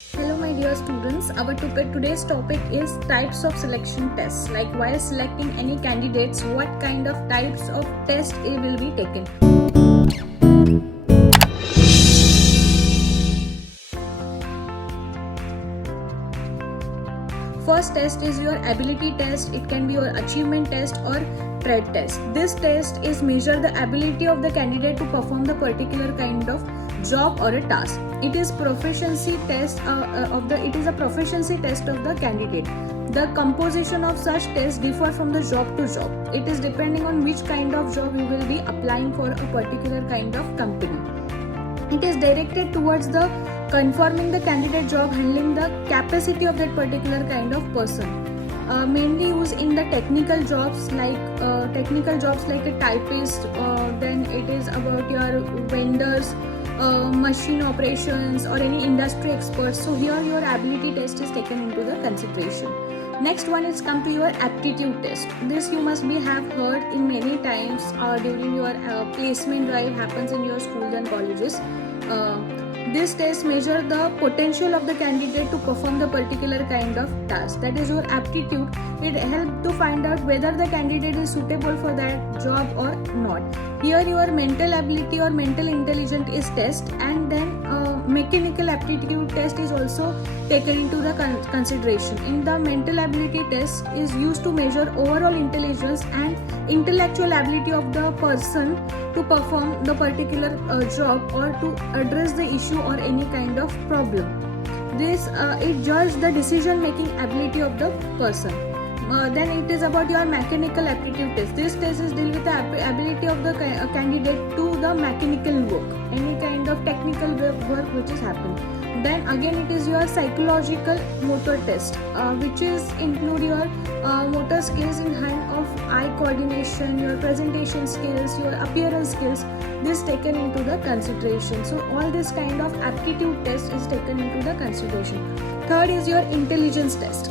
Hello my dear students, our today's topic is types of selection tests. Like while selecting any candidates, what kind of types of test it will be taken. First test is your ability test. It can be your achievement test or trait test. This test is measure the ability of the candidate to perform the particular kind of job or a task. It is proficiency test it is a proficiency test of the candidate. The composition of such tests differ from the job to job. It is depending on which kind of job you will be applying for a particular kind of company. It is directed towards the confirming the candidate job handling the capacity of that particular kind of person. Mainly used in the technical jobs like a typist. Then it is about your vendors, machine operations, or any industry experts. So here your ability test is taken into the consideration. Next one is come to your aptitude test. This you must be have heard in many times during your placement drive happens in your schools and colleges. This test measure the potential of the candidate to perform the particular kind of task. That is your aptitude. It helps to find out whether the candidate is suitable for that job or not. Here your mental ability or mental intelligence is test, and then mechanical aptitude test is also taken into the consideration. In the mental ability test is used to measure overall intelligence and intellectual ability of the person to perform the particular job or to address the issue or any kind of problem. This it judges the decision making ability of the person. Then it is about your mechanical aptitude test. This test is deal with the ability of the candidate to the mechanical work, any kind of technical work which is happening. Then again it is your psychological motor test, which is include your motor skills in hand of eye coordination, your presentation skills, your appearance skills. This taken into the consideration. So all this kind of aptitude test is taken into the consideration. Third is your intelligence test.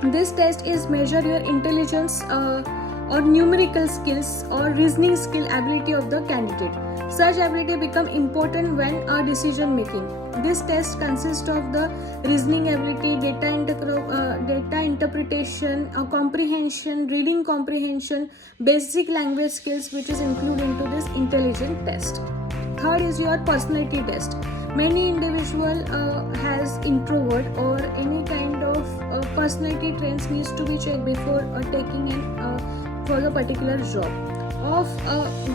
This test is measure your intelligence or numerical skills or reasoning skill ability of the candidate. Such ability become important when decision making. This test consists of the reasoning ability, data interpretation, comprehension, reading comprehension, basic language skills, which is included into this intelligence test. Third is your personality test. Many individual has introvert or any kind of personality traits needs to be checked before taking in for the particular job. Of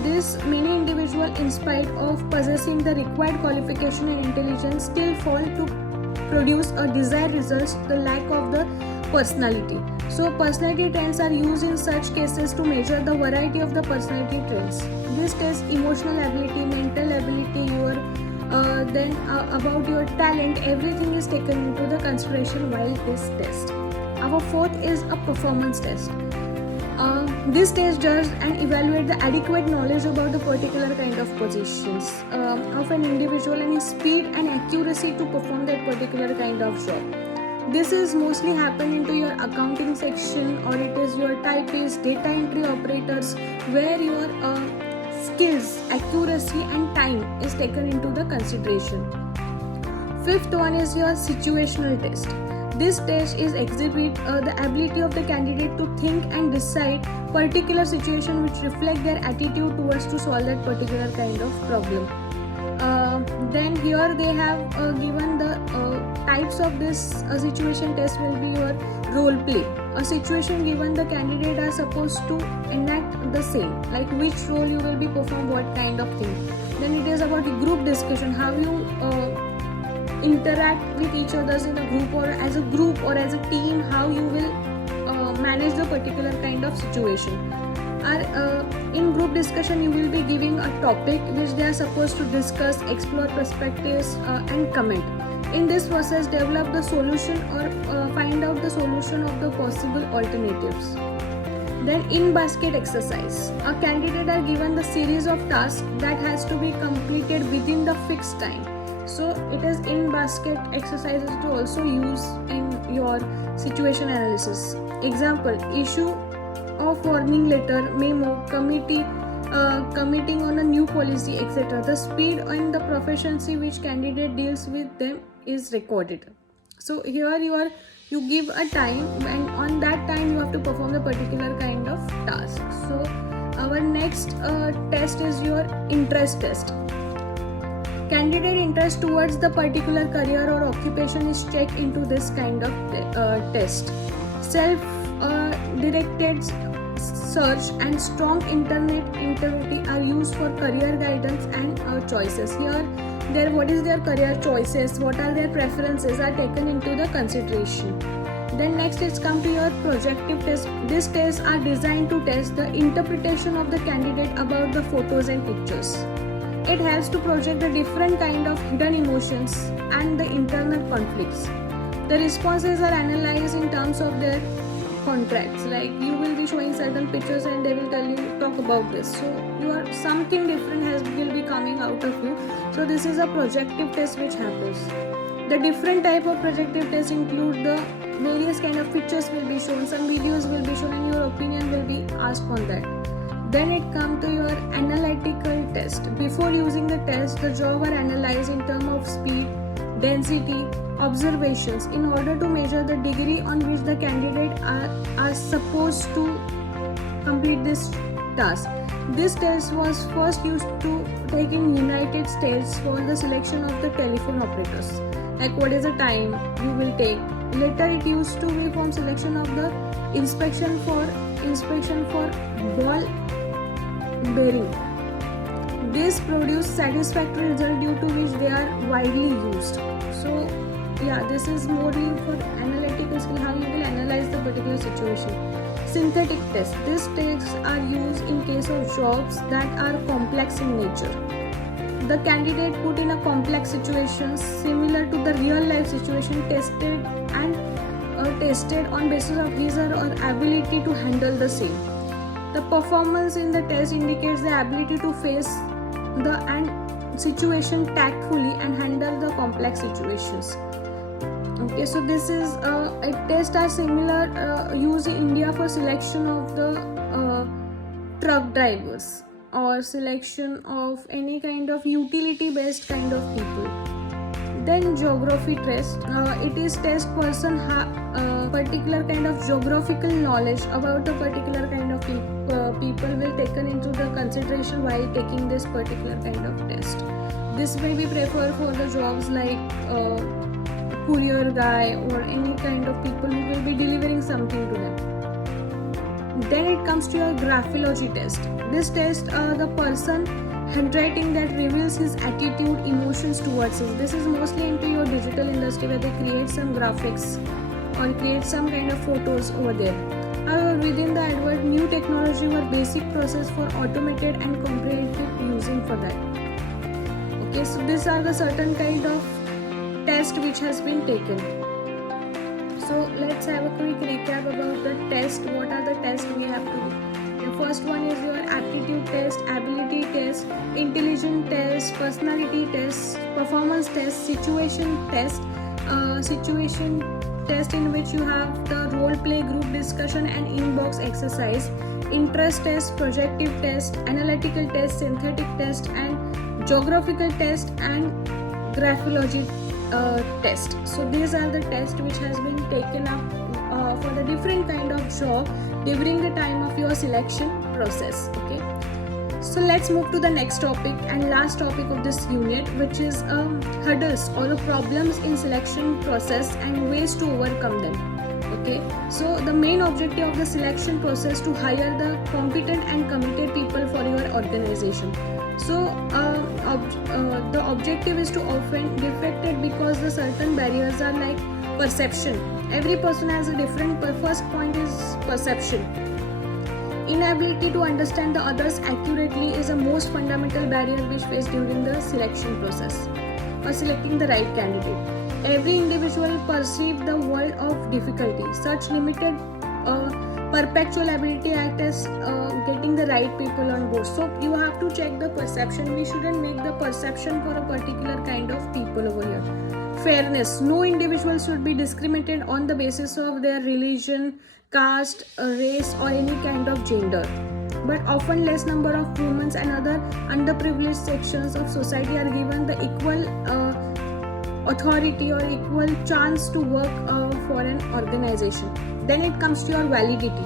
this, many individual, in spite of possessing the required qualification and intelligence, still fall to produce a desired results. The lack of the personality. So personality traits are used in such cases to measure the variety of the personality traits. This test emotional ability, mental ability, your about your talent, everything is taken into the consideration while this test. Our fourth is a performance test. This test judges and evaluate the adequate knowledge about the particular kind of positions of an individual and his speed and accuracy to perform that particular kind of job. This is mostly happen into your accounting section, or it is your typist, data entry operators, where your skills, accuracy and time is taken into the consideration. Fifth one is your situational test. This test is exhibit the ability of the candidate to think and decide particular situation which reflect their attitude towards to solve that particular kind of problem. Then here they have given the types of this situation test will be your role play. A situation given the candidate are supposed to enact the same, like which role you will be perform what kind of thing. Then it is about the group discussion, how you interact with each other in a group or as a team, how you will manage the particular kind of situation. In group discussion you will be giving a topic which they are supposed to discuss, explore perspectives and comment. In this process develop the solution or find out the solution of the possible alternatives. Then in basket exercise, a candidate are given the series of tasks that has to be completed within the fixed time. So it is in basket exercises to also use in your situation analysis. Example, issue of warning letter, memo, committing on a new policy, etc. The speed and the proficiency which candidate deals with them is recorded. So here you give a time, and on that time you have to perform the particular kind of task. So our next test is your interest test. Candidate interest towards the particular career or occupation is checked into this kind of test. Self-directed search and strong internet integrity are used for career guidance and choices. Here, what is their career choices, what are their preferences are taken into the consideration. Then next is come to your projective test. These tests are designed to test the interpretation of the candidate about the photos and pictures. It helps to project the different kind of hidden emotions and the internal conflicts. The responses are analyzed in terms of their contracts. Like you will be showing certain pictures and they will tell you talk about this. So something different will be coming out of you. So this is a projective test which happens. The different type of projective tests include the various kind of pictures will be shown, some videos will be shown, and your opinion will be asked on that. Then it comes to your analytical test. Before using the test, the job are analyzed in terms of speed, density, observations in order to measure the degree on which the candidate are supposed to complete this task. This test was first used to take in United States for the selection of the telephone operators. Like what is the time you will take. Later it used to be for selection of the inspection for ball bearing. This produced satisfactory result due to which they are widely used. So yeah, this is more for analytical skill, how you will analyze the particular situation. Synthetic tests. These tests are used in case of jobs that are complex in nature. The candidate put in a complex situation similar to the real life situation tested on basis of his or her ability to handle the same. The performance in the test indicates the ability to face the situation tactfully and handle the complex situations. Okay, so this is a test are similar used in India for selection of the truck drivers or selection of any kind of utility based kind of people. Then geography test. It is test person particular kind of geographical knowledge about the particular kind of people will taken into the consideration while taking this particular kind of test. This may be preferred for the jobs like courier guy or any kind of people who will be delivering something to them. Then it comes to your graphology test. This test the person handwriting that reveals his attitude, emotions towards it. This is mostly into your digital industry where they create some graphics or create some kind of photos over there. However, within the advert, new technology or basic process for automated and comprehensive using for that. Okay, so these are the certain kind of test which has been taken. So let's have a quick recap about the test. What are the tests we have to do? The first one is your aptitude test, ability test, intelligence test, personality test, performance test, situation test in which you have the role play, group discussion and inbox exercise, interest test, projective test, analytical test, synthetic test and geographical test and graphology test. So these are the tests which has been taken up for the different kind of job during the time of your selection process. Okay, so let's move to the next topic and last topic of this unit, which is hurdles or problems in selection process and ways to overcome them. Okay, so the main objective of the selection process to hire the competent and committed people for your organization. So the objective is to often defected because the certain barriers are like perception. Every person has a different. First point is perception. Inability to understand the others accurately is the most fundamental barrier which faced during the selection process or selecting the right candidate. Every individual perceives the world of difficulty. Such limited perpetual ability act as getting the right people on board. So you have to check the perception. We shouldn't make the perception for a particular kind of people over here. Fairness. No individual should be discriminated on the basis of their religion, caste, race or any kind of gender. But often less number of women and other underprivileged sections of society are given the authority or equal chance to work for an organization. Then it comes to your validity.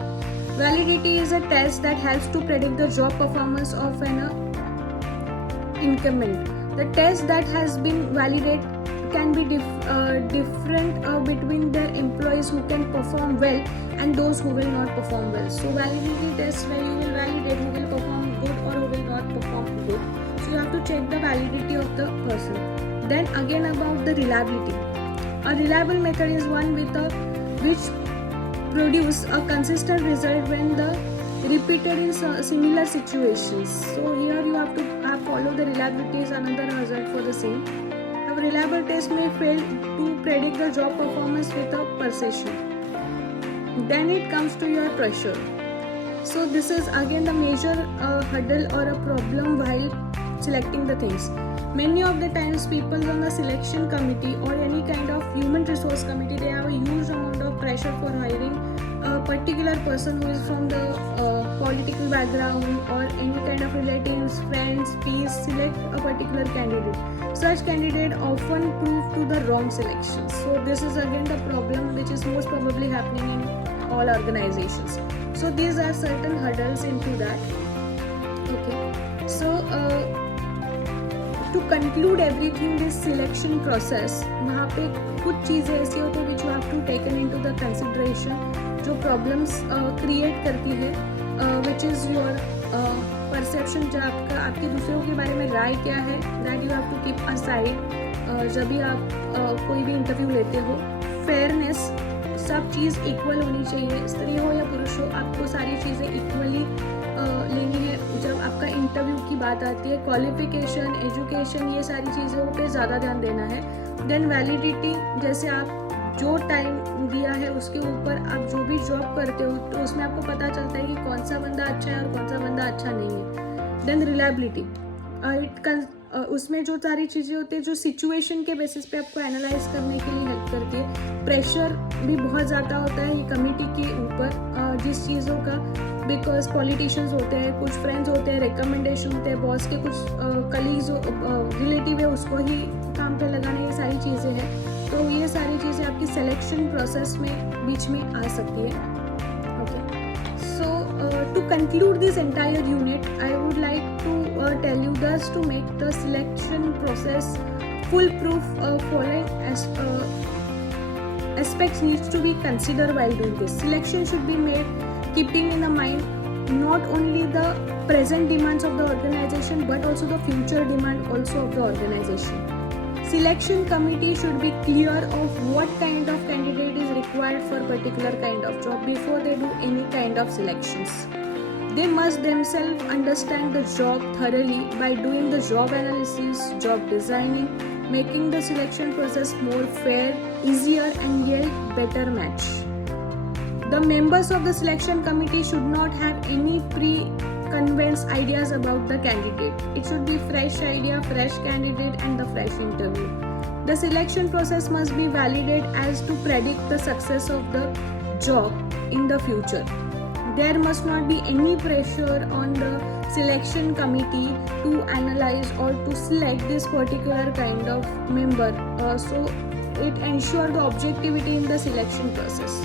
Validity is a test that helps to predict the job performance of an incumbent. The test that has been validated can be different between the employees who can perform well and those who will not perform well. So validity test where you will validate who will perform good or who will not perform good. So you have to check the validity of the person. Then again about the reliability. A reliable method is one which produce a consistent result when the repeated in similar situations. So here you have to follow the reliability is another hazard for the same. A reliable test may fail to predict the job performance with a precision. Then it comes to your pressure. So this is again the major hurdle or a problem while selecting the things. Many of the times people on the selection committee or any kind of human resource committee, they have a huge amount of pressure for hiring a particular person who is from the political background or any kind of relatives, friends, peers, select a particular candidate. Such candidate often prove to the wrong selection. So this is again the problem which is most probably happening in all organizations. So these are certain hurdles into that. Okay. So to conclude everything, this selection process, वहाँ पे कुछ चीज़ें ऐसी होती हैं which you have to taken into the consideration, जो problems create करती है, which is your perception, जो आपके दूसरों के बारे में राय क्या है, that you have to keep aside जब भी आप कोई भी इंटरव्यू लेते हो. फेयरनेस, सब चीज़ इक्वल होनी चाहिए, स्त्री हो या पुरुष हो, आपको सारी चीज़ें इक्वली लेनी है. जब आपका इंटरव्यू की बात आती है, क्वालिफिकेशन, एजुकेशन, ये सारी चीज़ों पे ज़्यादा ध्यान देना है. देन वैलिडिटी, जैसे आप जो टाइम दिया है उसके ऊपर आप जो भी जॉब करते हो तो उसमें आपको पता चलता है कि कौन सा बंदा अच्छा है और कौन सा बंदा अच्छा नहीं है. देन रिलायबिलिटी, उसमें जो सारी चीज़ें होती है जो सिचुएशन के बेसिस पे आपको एनालाइज करने के लिए हेल्प करती है. प्रेशर भी बहुत ज़्यादा होता है ये कमिटी के ऊपर जिस चीज़ों का, बिकॉज पॉलिटिशियंस होते हैं, कुछ फ्रेंड्स होते हैं, रिकमेंडेशन होते हैं, बॉस के कुछ कलीग्स रिलेटिव है उसको ही काम पे लगाना, ये सारी चीज़ें हैं. तो ये सारी चीज़ें आपकी सिलेक्शन प्रोसेस में बीच में आ सकती है. Okay, so to conclude this entire unit I would like to tell you thus to make the selection process foolproof, following aspects needs to be considered while doing this. Selection should be made keeping in the mind not only the present demands of the organization but also the future demand also of the organization. Selection committee should be clear of what kind of candidate is required for particular kind of job before they do any kind of selections. They must themselves understand the job thoroughly by doing the job analysis, job designing, making the selection process more fair, easier and yield better match. The members of the selection committee should not have any preconceived ideas about the candidate. It should be fresh idea, fresh candidate and the fresh interview. The selection process must be validated as to predict the success of the job in the future. There must not be any pressure on the selection committee to analyze or to select this particular kind of member. So it ensures the objectivity in the selection process.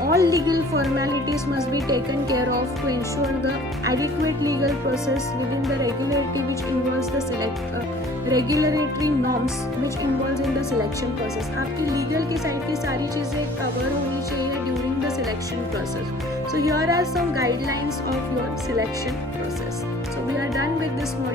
All legal formalities must be taken care of to ensure the adequate legal process within the regularity which involves the regulatory norms which involves in the selection process. आपकी legal की side की सारी चीज़ें cover होनी चाहिए during the selection process. So here are some guidelines of your selection process. So we are done with this module.